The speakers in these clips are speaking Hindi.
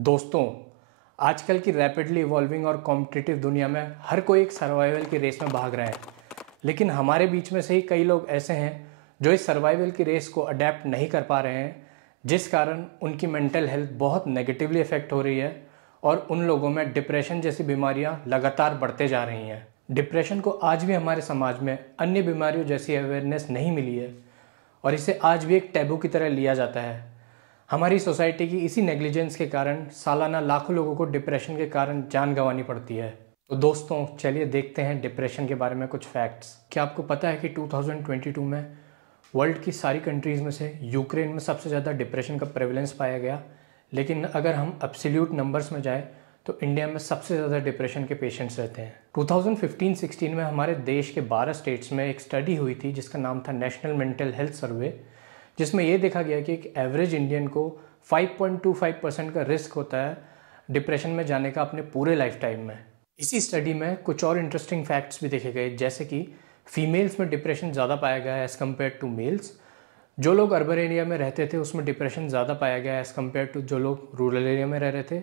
दोस्तों, आजकल की रैपिडली इवॉल्विंग और कॉम्पिटिटिव दुनिया में हर कोई एक सर्वाइवल की रेस में भाग रहा है। लेकिन हमारे बीच में से ही कई लोग ऐसे हैं जो इस सर्वाइवल की रेस को अडेप्ट नहीं कर पा रहे हैं, जिस कारण उनकी मेंटल हेल्थ बहुत नेगेटिवली इफेक्ट हो रही है और उन लोगों में डिप्रेशन जैसी बीमारियां लगातार बढ़ते जा रही हैं। डिप्रेशन को आज भी हमारे समाज में अन्य बीमारियों जैसी अवेयरनेस नहीं मिली है और इसे आज भी एक टैबू की तरह लिया जाता है। हमारी सोसाइटी की इसी नेग्लिजेंस के कारण सालाना लाखों लोगों को डिप्रेशन के कारण जान गंवानी पड़ती है। तो दोस्तों, चलिए देखते हैं डिप्रेशन के बारे में कुछ फैक्ट्स। क्या आपको पता है कि 2022 में वर्ल्ड की सारी कंट्रीज़ में से यूक्रेन में सबसे ज़्यादा डिप्रेशन का प्रेवलेंस पाया गया, लेकिन अगर हम एब्सोल्यूट नंबर्स में जाएँ तो इंडिया में सबसे ज़्यादा डिप्रेशन के पेशेंट्स रहते हैं। 2015-16 में हमारे देश के 12 स्टेट्स में एक स्टडी हुई थी जिसका नाम था नेशनल मेंटल हेल्थ सर्वे, जिसमें यह देखा गया कि एक एवरेज इंडियन को 5.25% का रिस्क होता है डिप्रेशन में जाने का अपने पूरे लाइफ टाइम में। इसी स्टडी में कुछ और इंटरेस्टिंग फैक्ट्स भी देखे गए, जैसे कि फीमेल्स में डिप्रेशन ज़्यादा पाया गया है एज़ कम्पेयर टू मेल्स। जो लोग अर्बन एरिया में रहते थे उसमें डिप्रेशन ज़्यादा पाया गया एज़ कम्पेयर टू जो लोग रूरल एरिया में रह रहे थे,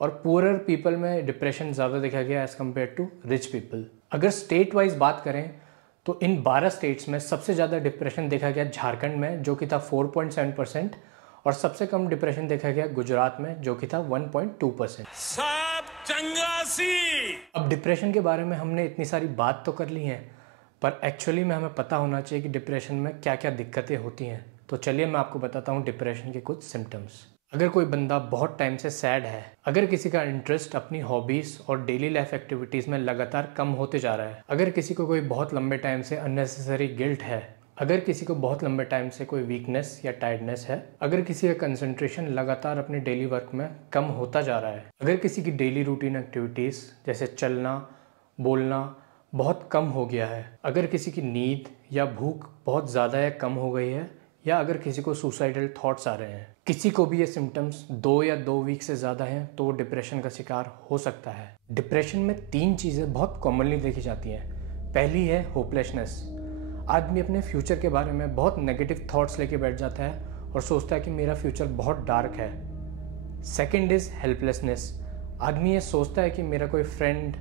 और पुअरर पीपल में डिप्रेशन ज़्यादा देखा गया as compared to rich people. अगर स्टेट वाइज बात करें तो इन 12 स्टेट्स में सबसे ज़्यादा डिप्रेशन देखा गया झारखंड में, जो कि था 4.7%, और सबसे कम डिप्रेशन देखा गया गुजरात में, जो कि था 1.2%। सब चंगासी। अब डिप्रेशन के बारे में हमने इतनी सारी बात तो कर ली है, पर एक्चुअली में हमें पता होना चाहिए कि डिप्रेशन में क्या क्या दिक्कतें होती हैं। तो चलिए मैं आपको बताता हूँ डिप्रेशन के कुछ सिम्टम्स। अगर कोई बंदा बहुत टाइम से सैड है, अगर किसी का इंटरेस्ट अपनी हॉबीज और डेली लाइफ एक्टिविटीज में लगातार कम होते जा रहा है, अगर किसी को कोई बहुत लंबे टाइम से अननेसेसरी गिल्ट है, अगर किसी को बहुत लंबे टाइम से कोई वीकनेस या टायर्डनेस है, अगर किसी का कंसंट्रेशन लगातार अपने डेली वर्क में कम होता जा रहा है, अगर किसी की डेली रूटीन एक्टिविटीज़ जैसे चलना बोलना बहुत कम हो गया है, अगर किसी की नींद या भूख बहुत ज़्यादा या कम हो गई है, या अगर किसी को सुसाइडल थॉट्स आ रहे हैं, किसी को भी ये सिम्टम्स 2 या 2 वीक से ज़्यादा हैं तो वो डिप्रेशन का शिकार हो सकता है। डिप्रेशन में 3 चीज़ें बहुत कॉमनली देखी जाती हैं। पहली है होपलेसनेस। आदमी अपने फ्यूचर के बारे में बहुत नेगेटिव थॉट्स लेके बैठ जाता है और सोचता है कि मेरा फ्यूचर बहुत डार्क है। Second is helplessness. आदमी ये सोचता है कि मेरा कोई फ्रेंड,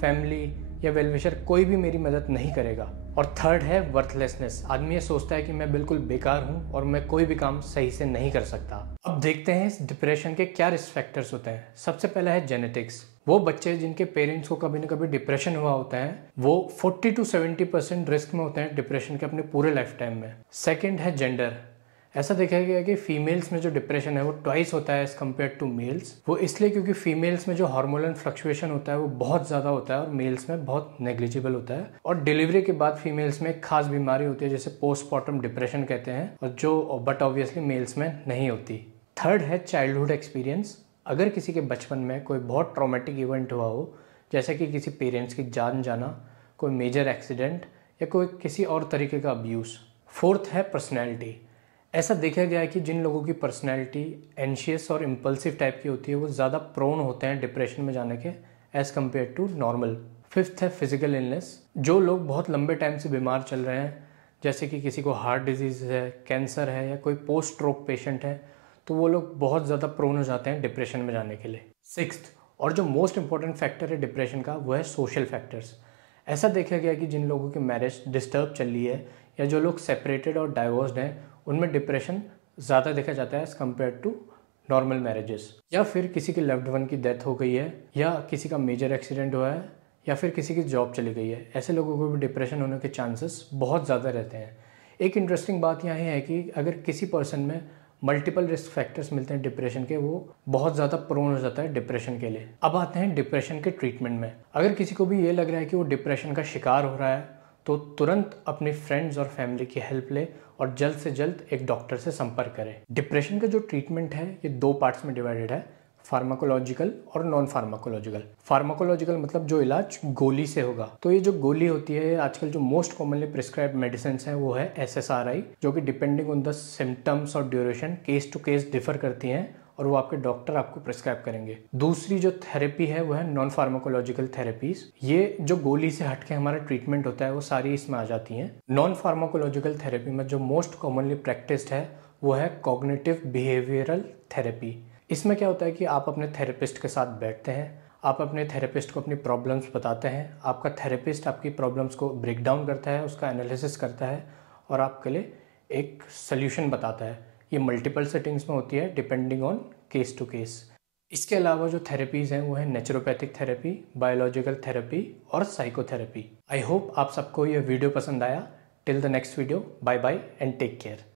फैमिली या वेलविशर कोई भी मेरी मदद नहीं करेगा। और थर्ड है वर्थलेसनेस। आदमी ये सोचता है कि मैं बिल्कुल बेकार हूँ और मैं कोई भी काम सही से नहीं कर सकता। अब देखते हैं इस डिप्रेशन के क्या रिस्क फैक्टर्स होते हैं। सबसे पहला है जेनेटिक्स। वो बच्चे जिनके पेरेंट्स को कभी न कभी डिप्रेशन हुआ होता है, वो 40 to 70% रिस्क में होते हैं डिप्रेशन के अपने पूरे लाइफ टाइम में। सेकेंड है जेंडर। ऐसा देखा गया कि फीमेल्स में जो डिप्रेशन है वो ट्वाइस होता है एज कम्पेयर टू मेल्स। वो इसलिए क्योंकि फीमेल्स में जो हार्मोनल फ्लक्चुएशन होता है वो बहुत ज़्यादा होता है और मेल्स में बहुत नेग्लिजिबल होता है। और डिलीवरी के बाद फीमेल्स में एक खास बीमारी होती है जिसे पोस्टमार्टम डिप्रेशन कहते हैं, और जो बट ऑब्वियसली मेल्स में नहीं होती। थर्ड है चाइल्डहुड एक्सपीरियंस। अगर किसी के बचपन में कोई बहुत ट्रॉमेटिक इवेंट हुआ हो, जैसे कि किसी पेरेंट्स की जान जाना, कोई मेजर एक्सीडेंट या कोई किसी और तरीके का अब्यूज़। फोर्थ है पर्सनैलिटी। ऐसा देखा गया है कि जिन लोगों की पर्सनैलिटी एंशियस और इम्पल्सिव टाइप की होती है वो ज़्यादा प्रोन होते हैं डिप्रेशन में जाने के as compared to normal. Fifth है फिजिकल इलनेस। जो लोग बहुत लंबे टाइम से बीमार चल रहे हैं, जैसे कि किसी को हार्ट डिजीज़ है, कैंसर है या कोई पोस्ट स्ट्रोक पेशेंट है, तो वो लोग बहुत ज़्यादा प्रोन हो जाते हैं डिप्रेशन में जाने के लिए। सिक्स्थ और जो मोस्ट इंपॉर्टेंट फैक्टर है डिप्रेशन का, वो है सोशल फैक्टर्स। ऐसा देखा गया कि जिन लोगों की मैरिज डिस्टर्ब चल रही है या जो लोग सेपरेटेड और डाइवोर्स्ड हैं, उनमें डिप्रेशन ज़्यादा देखा जाता है as compared to normal marriages. या फिर किसी के लव्ड वन की डेथ हो गई है, या किसी का मेजर एक्सीडेंट हुआ है, या फिर किसी की जॉब चली गई है, ऐसे लोगों को भी डिप्रेशन होने के चांसेस बहुत ज़्यादा रहते हैं। एक इंटरेस्टिंग बात यहाँ है कि अगर किसी पर्सन में मल्टीपल रिस्क फैक्टर्स मिलते हैं डिप्रेशन के, वो बहुत ज़्यादा प्रोन हो जाता है डिप्रेशन के लिए। अब आते हैं डिप्रेशन के ट्रीटमेंट में। अगर किसी को भी ये लग रहा है कि वो डिप्रेशन का शिकार हो रहा है, तो तुरंत अपने फ्रेंड्स और फैमिली की हेल्प ले और जल्द से जल्द एक डॉक्टर से संपर्क करें। डिप्रेशन का जो ट्रीटमेंट है ये 2 पार्ट्स में डिवाइडेड है, फार्माकोलॉजिकल और नॉन फार्माकोलॉजिकल। फार्माकोलॉजिकल मतलब जो इलाज गोली से होगा। तो ये जो गोली होती है, आजकल जो मोस्ट कॉमनली प्रिस्क्राइब मेडिसिन है वो है SSRI, जो कि डिपेंडिंग ऑन द सिम्टम्स और duration case to case differ करती हैं और वो आपके डॉक्टर आपको प्रिस्क्राइब करेंगे। दूसरी जो थेरेपी है वो है नॉन फार्माकोलॉजिकल थेरेपीज। ये जो गोली से हटके हमारा ट्रीटमेंट होता है वो सारी इसमें आ जाती हैं। नॉन फार्माकोलॉजिकल थेरेपी में जो मोस्ट कॉमनली प्रैक्टिस्ड है वो है कॉग्निटिव बिहेवियरल थेरेपी। इसमें क्या होता है कि आप अपने थेरेपिस्ट के साथ बैठते हैं, आप अपने थेरेपिस्ट को अपनी प्रॉब्लम्स बताते हैं, आपका थेरेपिस्ट आपकी प्रॉब्लम्स को ब्रेक डाउन करता है, उसका एनालिसिस करता है और आपके लिए एक सल्यूशन बताता है। ये मल्टीपल सेटिंग्स में होती है depending on case to case. इसके अलावा जो थेरेपीज़ हैं वो है नेचुरोपैथिक थेरेपी, बायोलॉजिकल थेरेपी और साइकोथेरेपी। आई होप आप सबको ये वीडियो पसंद आया। Till the next video, bye bye and take care.